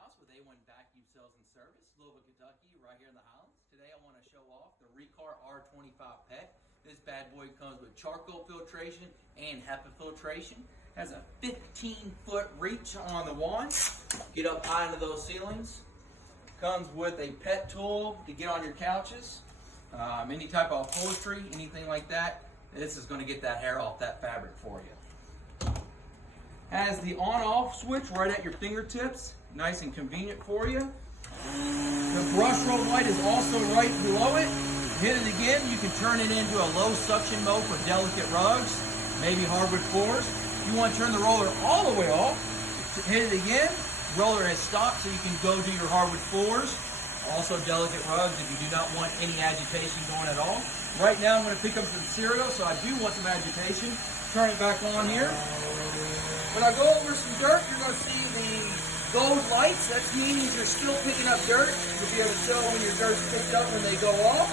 house with A1 Vacuum Sales and Service, Louisville, Kentucky, right here in the Highlands. Today I want to show off the Riccar R25 Pet. This bad boy comes with charcoal filtration and HEPA filtration. Has a 15-foot reach on the wand. Get up high into those ceilings. Comes with a pet tool to get on your couches. Any type of upholstery, anything like that. This is going to get that hair off that fabric for you. Has the on-off switch right at your fingertips. Nice and convenient for you. The brushroll light is also right below it. Hit it again, you can turn it into a low suction mode for delicate rugs, maybe hardwood floors. If you want to turn the roller all the way off, hit it again. Roller has stopped so you can go to your hardwood floors. Also delicate rugs if you do not want any agitation going at all. Right now I'm going to pick up some cereal, so I do want some agitation. Turn it back on here. When I go over some dirt, you're going to see the gold lights. That means you're still picking up dirt. You'll be able to tell when your dirt's picked up when they go off.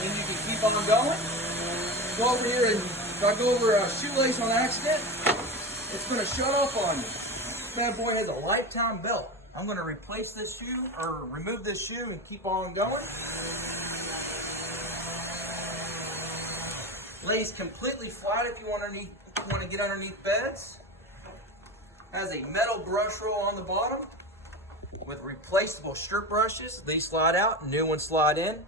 And you can keep on going. Go over here, and if I go over a shoelace on accident, it's going to shut off on you. This bad boy has a lifetime belt. I'm going to replace this shoe, or remove this shoe and keep on going. Lays completely flat if you want to get underneath beds. Has a metal brush roll on the bottom with replaceable strip brushes. These slide out, new ones slide in.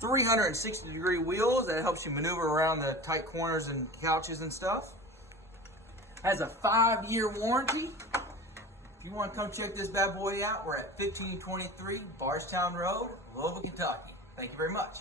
360-degree wheels that helps you maneuver around the tight corners and couches and stuff. Has a 5-year warranty. If you want to come check this bad boy out, we're at 1523 Bardstown Road, Louisville, Kentucky. Thank you very much.